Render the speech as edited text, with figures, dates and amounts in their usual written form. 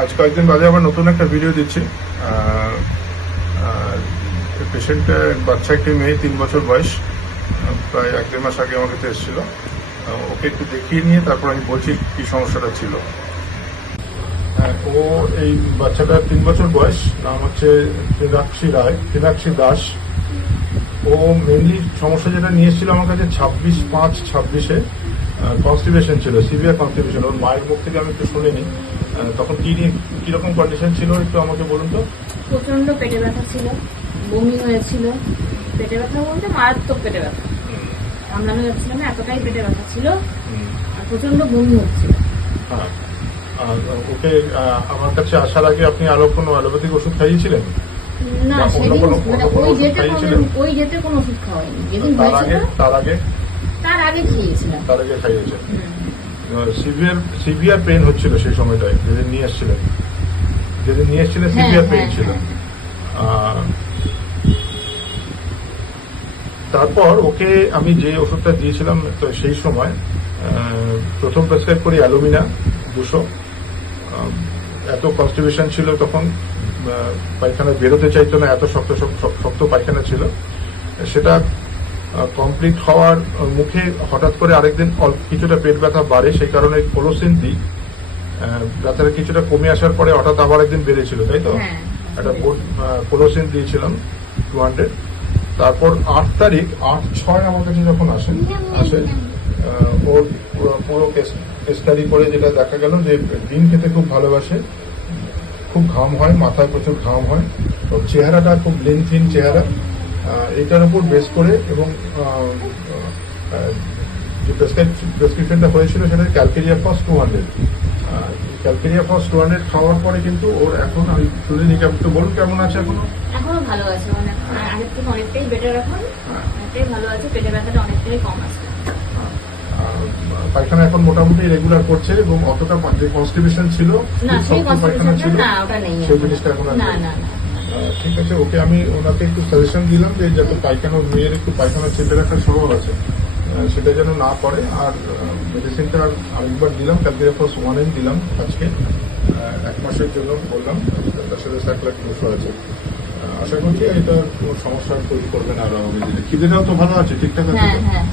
আজ কয়েকদিন বাদে আবার নতুন একটা ভিডিও দিচ্ছি। পেশেন্ট বাচ্চা একটি মেয়ে 3 বছর বয়স, প্রায় 1-1.5 মাস আগে আমার কাছে এসেছিল। ওকে একটু দেখিয়ে নিয়ে তারপর আমি বলছি কি সমস্যাটা ছিল। ও এই বাচ্চাটার 3 বছর বয়স, নাম হচ্ছে ত্রিনাক্ষী দাস। ও মেনলি সমস্যা যেটা নিয়ে এসেছিল আমার কাছে 26/5/26-এ কনস্টিপেশন ছিল, সিভিয়ার কনস্টিপেশন। ওর মায়ের মুখ থেকে আমি একটু শুনিনি তখন কিরকম কন্ডিশন ছিল একটু আমাকে বলুন তো। প্রচন্ড পেটে ব্যথা ছিল, বমি হয়েছিল। পেটে ব্যথা বলতে মারাত্মক পেটে ব্যথা, সামলানো যাচ্ছিল না, এতটাই পেটে ব্যথা ছিল। আর প্রচন্ড বমি হচ্ছিল। হ্যাঁ, ওকে আমার কাছে আসার আগে আপনি আরো কোনো অ্যালোপ্যাথিক ওষুধ খাইয়েছিলেন? না, সেদিন ওই যেতে কোনো ওষুধ খাওয়াইনি। যেদিন হয়েছিল তার আগে খেয়েছিলাম। তার আগে খাইয়েছেন। সিভিয়ার পেইন হচ্ছিল সেই সময়টায় যেদিন নিয়ে এসেছিলেন সিভিয়ার পেইন ছিল। তারপর ওকে আমি যে ওষুধটা দিয়েছিলাম তো সেই সময় প্রথম প্রেসক্রাইব করি অ্যালুমিনা 200। এত কনস্টিপেশন ছিল তখন, পায়খানা বেরোতে চাইতো না, এত শক্ত পায়খানা ছিল। সেটা কমপ্লিট হওয়ার মুখে হঠাৎ করে আরেকদিন কিছুটা পেট ব্যথা বাড়ে, সেই কারণে কোলোসিন দিই। ব্যথাটা কিছুটা কমে আসার পরে হঠাৎ আবার একদিন বেড়েছিল, তাই তো? একটা কোলোসিন দিয়েছিলাম 200। তারপর 8 তারিখ 8/6 আমার কাছে যখন আসে ওর পুরো কেস স্টাডি করে যেটা দেখা গেল যে ডিম খেতে খুব ভালোবাসে, খুব ঘাম হয়, মাথায় প্রচুর ঘাম হয়, ওর চেহারাটা খুব লিন চেহারা। এটার উপর বেস করে এবং যে প্রেসক্রিপশনটা হয়েছিল সেটা ক্যালকেরিয়া ফস 200। ক্যালকেরিয়া ফস 200 খাওয়ার পরে কিন্তু ওর এখন আমি শুনিনি, একটু বলুন কেমন আছে এখনো? এখনো ভালো আছে, মানে আগের থেকে অনেকটাই বেটার, এখন অনেকটাই ভালো আছে, পেটে ব্যথাটা অনেকটাই কম আছে। পায়খানা এখন মোটামুটি রেগুলার করছে এবং অতটা যে কনস্টিপেশন ছিল পায়খানা ছিল সেই জিনিসটা এখন ঠিক আছে। ওকে আমি ওনাকে একটু সাজেশন দিলাম যে যাতে পায়খানা, মেয়ের একটু পায়খানা চেপে রাখার স্বভাব আছে, সেটা যেন না করে। আর মেডিসিনটা আরেকবার দিলাম, ক্যালকেরিয়া ফস 1N দিলাম আজকে 1 মাসের জন্য বললাম, তার সাথে 1,00,200 আছে। আশা করছি এটা কোনো সমস্যা তৈরি করবে না। আর খিদেটাও তো ভালো আছে, ঠিকঠাক আছে? হ্যাঁ।